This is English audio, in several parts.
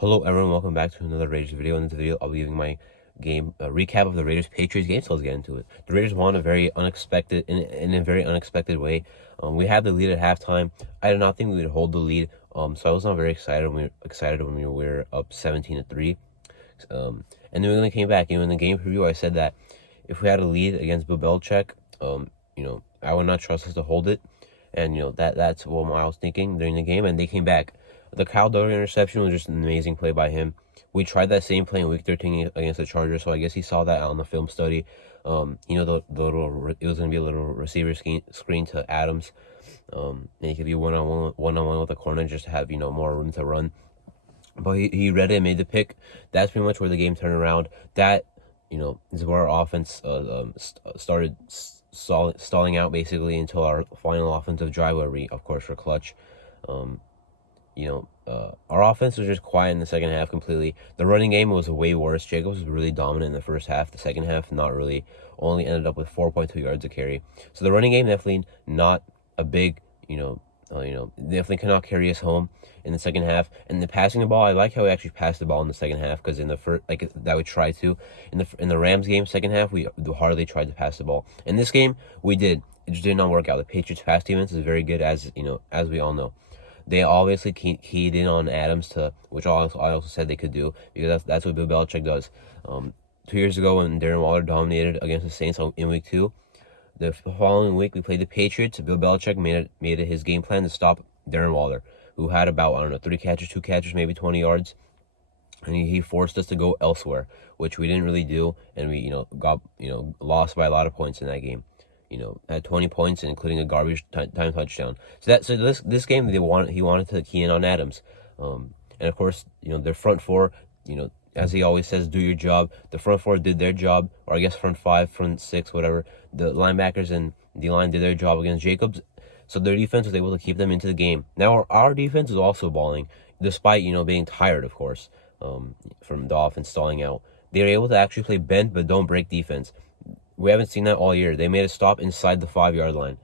Hello everyone, welcome back to another Raiders video. In this video, I'll be giving my game recap of the Raiders Patriots game. So let's get into it. The Raiders won a very unexpected in a very unexpected way. We had the lead at halftime. I did not think we would hold the lead. So I was not very excited when we were up 17-3. And then when they came back, in the game preview, I said that if we had a lead against Bill Belichick, I would not trust us to hold it. And that's what I was thinking during the game. And they came back. The Kyle Duggar interception was just an amazing play by him. We tried that same play in Week 13 against the Chargers, so I guess he saw that on the film study. The little it was going to be a little receiver screen to Adams, and he could be one-on-one with a corner just to have more room to run. But he read it and made the pick. That's pretty much where the game turned around. That is where our offense started stalling out basically until our final offensive drive where we of course were clutch. Our offense was just quiet in the second half completely. The running game was way worse. Jacobs was really dominant in the first half. The second half, not really. Only ended up with 4.2 yards a carry. So the running game definitely not a big, definitely cannot carry us home in the second half. And the passing the ball, I like how we actually passed the ball in the second half because in the first, that we tried to. In the Rams game, second half, we hardly tried to pass the ball. In this game, we did. It just did not work out. The Patriots' pass defense is very good, as we all know. They obviously keyed in on Adams, which I also said they could do, because that's what Bill Belichick does. 2 years ago when Darren Waller dominated against the Saints in Week 2, the following week we played the Patriots. Bill Belichick made it his game plan to stop Darren Waller, who had about 3 catches, 2 catches, maybe 20 yards, and he forced us to go elsewhere, which we didn't really do, and we got lost by a lot of points in that game. Had 20 points, including a garbage time touchdown. So this game he wanted to key in on Adams, and of course their front four, as he always says, do your job. The front four did their job, or I guess front five, front six, whatever. The linebackers and the line did their job against Jacobs, so their defense was able to keep them into the game. Now our defense is also balling, despite being tired, of course, from the offense stalling out. They were able to actually play bend but don't break defense. We haven't seen that all year. They made a stop inside the 5-yard line.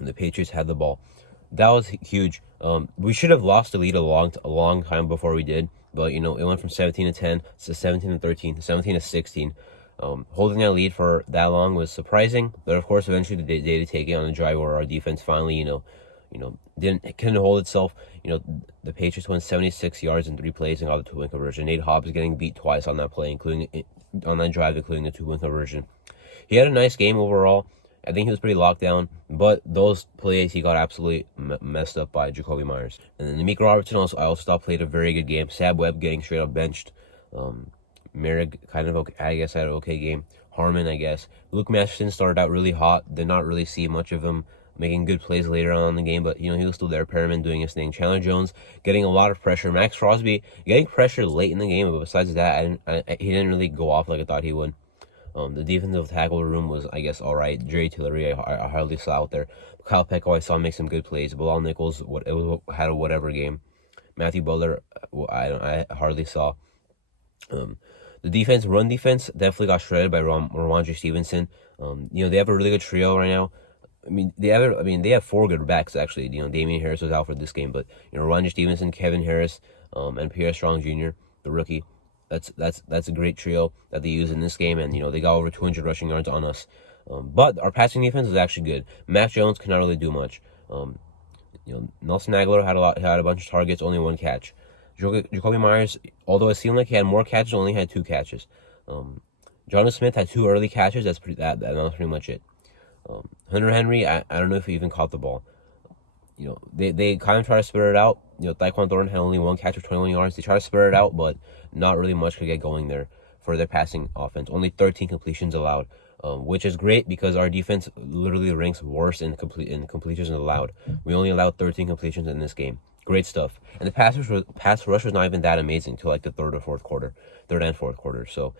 The Patriots had the ball. That was huge. We should have lost the lead a long time before we did, but it went from 17-10 to 17-13 to 17-16. Holding that lead for that long was surprising, but of course eventually they did take it on the drive where our defense finally couldn't hold itself. The Patriots went 76 yards in 3 plays and got the 2-point conversion. Nate Hobbs getting beat twice on that play, including on that drive, including the 2-point conversion. He had a nice game overall. I think he was pretty locked down, but those plays he got absolutely messed up by Jacoby Myers. And then D'Amico Robertson I also thought played a very good game. Sab Webb getting straight up benched. Merrick kind of okay, I guess had an okay game. Harmon, I guess. Luke Masterson started out really hot. Did not really see much of him making good plays later on in the game, but he was still there. Perriman doing his thing. Chandler Jones getting a lot of pressure. Max Crosby getting pressure late in the game, but besides that, he didn't really go off like I thought he would. The defensive tackle room was, I guess, all right. Jerry Tillery, I hardly saw out there. Kyle Pecco, I saw make some good plays. Bilal Nichols, had a whatever game. Matthew Butler, I hardly saw. The run defense, definitely got shredded by Ramondre Stevenson. They have a really good trio right now. They have 4 good backs actually. Damian Harris was out for this game, but Ramondre Stevenson, Kevin Harris, and Pierre Strong Jr., the rookie. That's a great trio that they use in this game, and they got over 200 rushing yards on us. But our passing defense is actually good. Mac Jones cannot really do much. Nelson Aguilar had a bunch of targets, only 1 catch. Jacoby Myers, although it seemed like he had more catches, only had 2 catches. Jonathan Smith had 2 early catches. That was pretty much it. Hunter Henry, I don't know if he even caught the ball. They kind of try to spread it out. Tyquan Thornton had only 1 catch for 21 yards. They try to spread it out, but not really much could get going there for their passing offense. Only 13 completions allowed, which is great because our defense literally ranks worse in completions allowed. We only allowed 13 completions in this game. Great stuff. And the pass rush was not even that amazing till like the third and fourth quarter. So,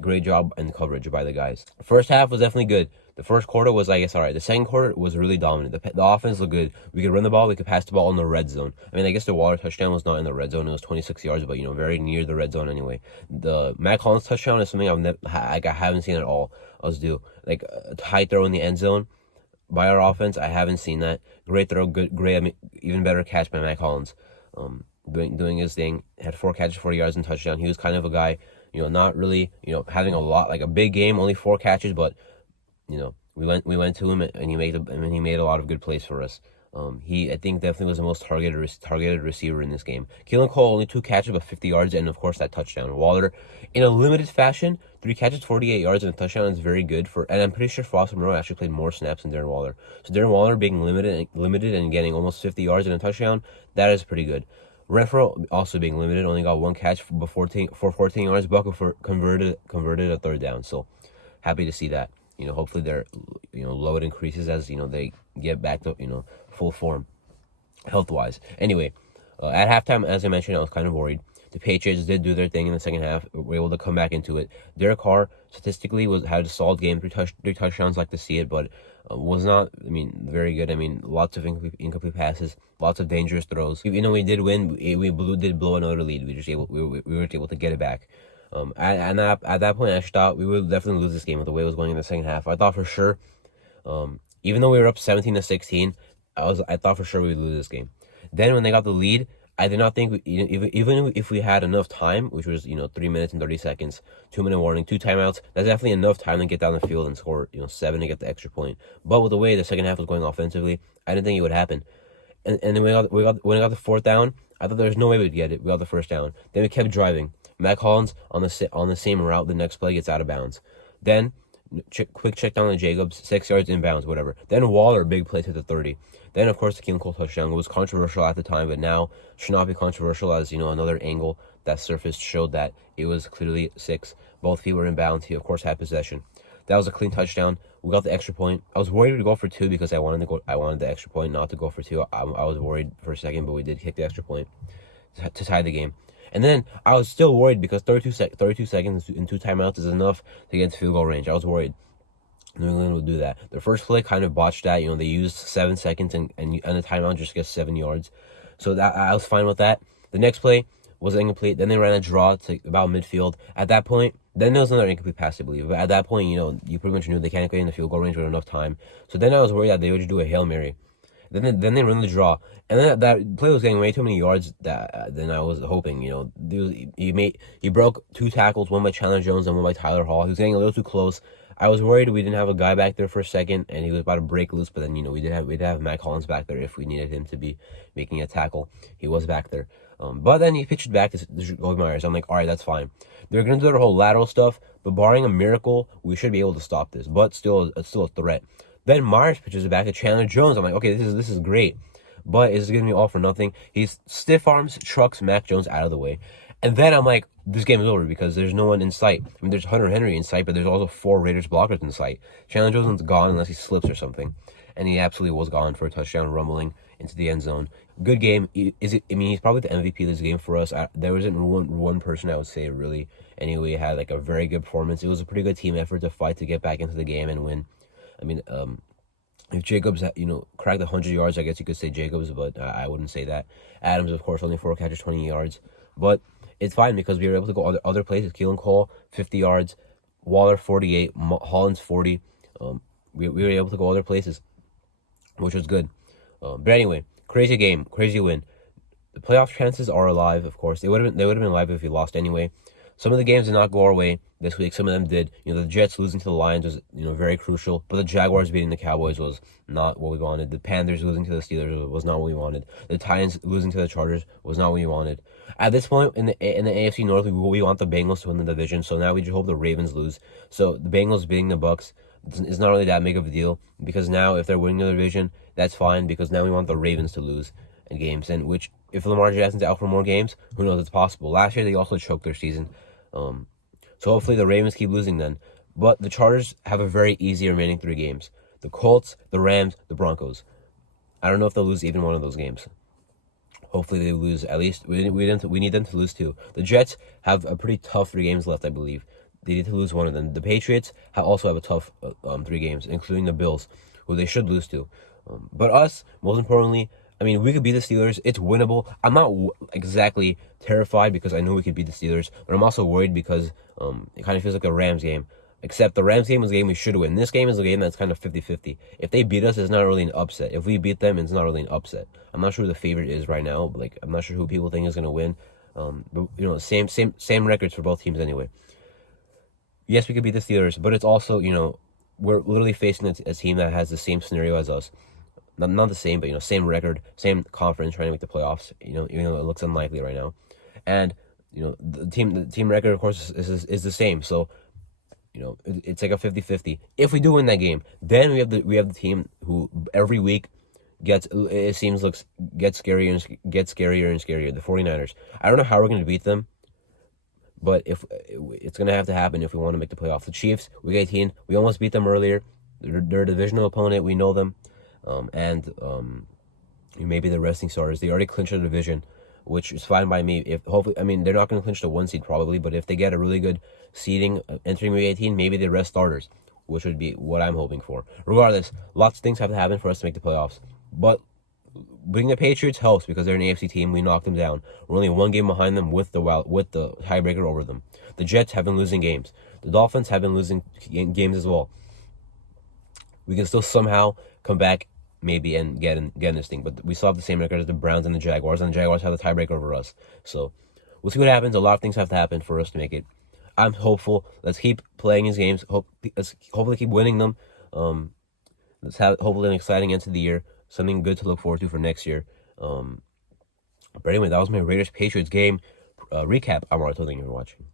great job and coverage by the guys. First half was definitely good. The first quarter was, I guess, all right. The second quarter was really dominant. The offense looked good. We could run the ball. We could pass the ball in the red zone. I guess the Waller touchdown was not in the red zone. It was 26 yards, but, very near the red zone anyway. The Matt Collins touchdown is something I haven't seen at all us do. Like a high throw in the end zone by our offense. I haven't seen that. Great throw, great, even better catch by Matt Collins. doing his thing. Had 4 catches, 40 yards, and touchdown. He was kind of a guy, not really, having a lot like a big game, only 4 catches, but we went to him and he made a lot of good plays for us. I think definitely was the most targeted receiver in this game. Keelan Cole only 2 catches but 50 yards and of course that touchdown. Waller in a limited fashion, 3 catches, 48 yards and a touchdown is very good for. And I'm pretty sure Foster Moreau actually played more snaps than Darren Waller. So Darren Waller being limited and getting almost 50 yards and a touchdown, that is pretty good. Renfro also being limited, only got 1 catch for 14 yards, but converted a third down. So happy to see that. Hopefully their load increases as they get back to full form health wise. Anyway, at halftime, as I mentioned, I was kind of worried. The Patriots did do their thing in the second half. We were able to come back into it. Derek Carr statistically had a solid game, three touchdowns, like to see it, but was not, very good. Lots of incomplete passes, lots of dangerous throws. Even though we did win, we did blow another lead. We weren't able to get it back. At that point, I thought we would definitely lose this game with the way it was going in the second half. I thought for sure, even though we were up 17-16, I thought for sure we would lose this game. Then when they got the lead, I did not think even if we had enough time, which was 3 minutes and 30 seconds, 2-minute warning, 2 timeouts, that's definitely enough time to get down the field and score 7 to get the extra point. But with the way the second half was going offensively, I didn't think it would happen. And then when we got the fourth down, I thought there was no way we'd get it. We got the first down. Then we kept driving. Matt Collins on the same route. The next play gets out of bounds. Then quick check down to Jacobs, 6 yards inbounds, whatever. Then Waller, big play to the 30. Then of course the Keelan Cole touchdown. It was controversial at the time, but now should not be controversial as another angle that surfaced showed that it was clearly 6. Both feet were inbounds. He of course had possession. That was a clean touchdown. We got the extra point. I was worried to go for 2 because I wanted the extra point, not to go for 2. I was worried for a second, but we did kick the extra point to tie the game. And then I was still worried because 32 seconds and 2 timeouts is enough to get to field goal range. I was worried New England would do that. The first play kind of botched that. They used 7 seconds and the timeout just gets 7 yards. So that I was fine with that. The next play was incomplete. Then they ran a draw to about midfield. At that point, then there was another incomplete pass, I believe. But at that point, you pretty much knew they can't get in the field goal range with enough time. So then I was worried that they would just do a Hail Mary. Then they run the draw, and then that play was getting way too many yards than I was hoping. He broke 2 tackles, one by Chandler Jones and one by Tyler Hall. He was getting a little too close. I was worried we didn't have a guy back there for a second, and he was about to break loose. But then we did have Matt Collins back there if we needed him to be making a tackle. He was back there, but then he pitched back to Jacoby Myers. I'm like, all right, that's fine. They're gonna do their whole lateral stuff, but barring a miracle, we should be able to stop this. But it's still a threat. Then Myers pitches it back to Chandler Jones. I'm like, okay, this is great, but it's going to be all for nothing. He stiff arms, trucks Mac Jones out of the way, and then I'm like, this game is over because there's no one in sight. There's Hunter Henry in sight, but there's also 4 Raiders blockers in sight. Chandler Jones is gone unless he slips or something, and he absolutely was gone for a touchdown, rumbling into the end zone. Good game. He's probably the MVP of this game for us. There wasn't one person I would say really anyway had like a very good performance. It was a pretty good team effort to fight to get back into the game and win. If Jacobs, cracked 100 yards, I guess you could say Jacobs, but I wouldn't say that. Adams, of course, only 4 catches, 20 yards. But it's fine because we were able to go other places. Keelan Cole, 50 yards. Waller, 48. Hollins, 40. We were able to go other places, which was good. But anyway, crazy game, crazy win. The playoff chances are alive, of course. They would have been alive if we lost anyway. Some of the games did not go our way this week. Some of them did. The Jets losing to the Lions was, very crucial. But the Jaguars beating the Cowboys was not what we wanted. The Panthers losing to the Steelers was not what we wanted. The Titans losing to the Chargers was not what we wanted. At this point in the AFC North, we want the Bengals to win the division. So now we just hope the Ravens lose. So the Bengals beating the Bucks is not really that big of a deal because now if they're winning the division, that's fine because now we want the Ravens to lose in games. And which, if Lamar Jackson's out for more games, who knows? It's possible. Last year they also choked their season. So hopefully the Ravens keep losing then. But the Chargers have a very easy remaining 3 games. The Colts, the Rams, the Broncos. I don't know if they'll lose even one of those games. Hopefully they lose at least. We need them to lose 2. The Jets have a pretty tough 3 games left, I believe. They need to lose one of them. The Patriots also have a tough 3 games, including the Bills, who they should lose to. But us, most importantly, we could beat the Steelers. It's winnable. I'm not exactly terrified because I know we could beat the Steelers, but I'm also worried because it kind of feels like a Rams game. Except the Rams game was a game we should win. This game is a game that's kind of 50-50. If they beat us, it's not really an upset. If we beat them, it's not really an upset. I'm not sure who the favorite is right now. But like, I'm not sure who people think is going to win. But same records for both teams anyway. Yes, we could beat the Steelers, but it's also, we're literally facing a team that has the same scenario as us. Not the same, but same record, same conference, trying to make the playoffs. Even though it looks unlikely right now, and the team record, of course, is the same. So it's like a 50-50. If we do win that game, then we have the team who every week gets scarier and scarier. The 49ers. I don't know how we're going to beat them, but if it's going to have to happen if we want to make the playoffs. The Chiefs, week 18, we almost beat them earlier. They're a divisional opponent. We know them, and maybe the resting starters. They already clinched the division, which is fine by me. If hopefully, I mean, they're not going to clinch the 1 seed probably, but if they get a really good seeding entering week 18, maybe they rest starters, which would be what I'm hoping for. Regardless, lots of things have to happen for us to make the playoffs. But beating the Patriots helps because they're an AFC team. We knocked them down. We're only one game behind them with the tiebreaker over them. The Jets have been losing games. The Dolphins have been losing games as well. We can still somehow come back maybe and get in this thing, but we still have the same record as the Browns and the Jaguars have the tiebreaker over us. So we'll see what happens. A lot of things have to happen for us to make it. I'm hopeful. Let's keep playing these games. Let's hopefully keep winning them. Let's have hopefully an exciting end to the year. Something good to look forward to for next year. But anyway, that was my Raiders Patriots game recap. I'm Arthur. Thank you for watching.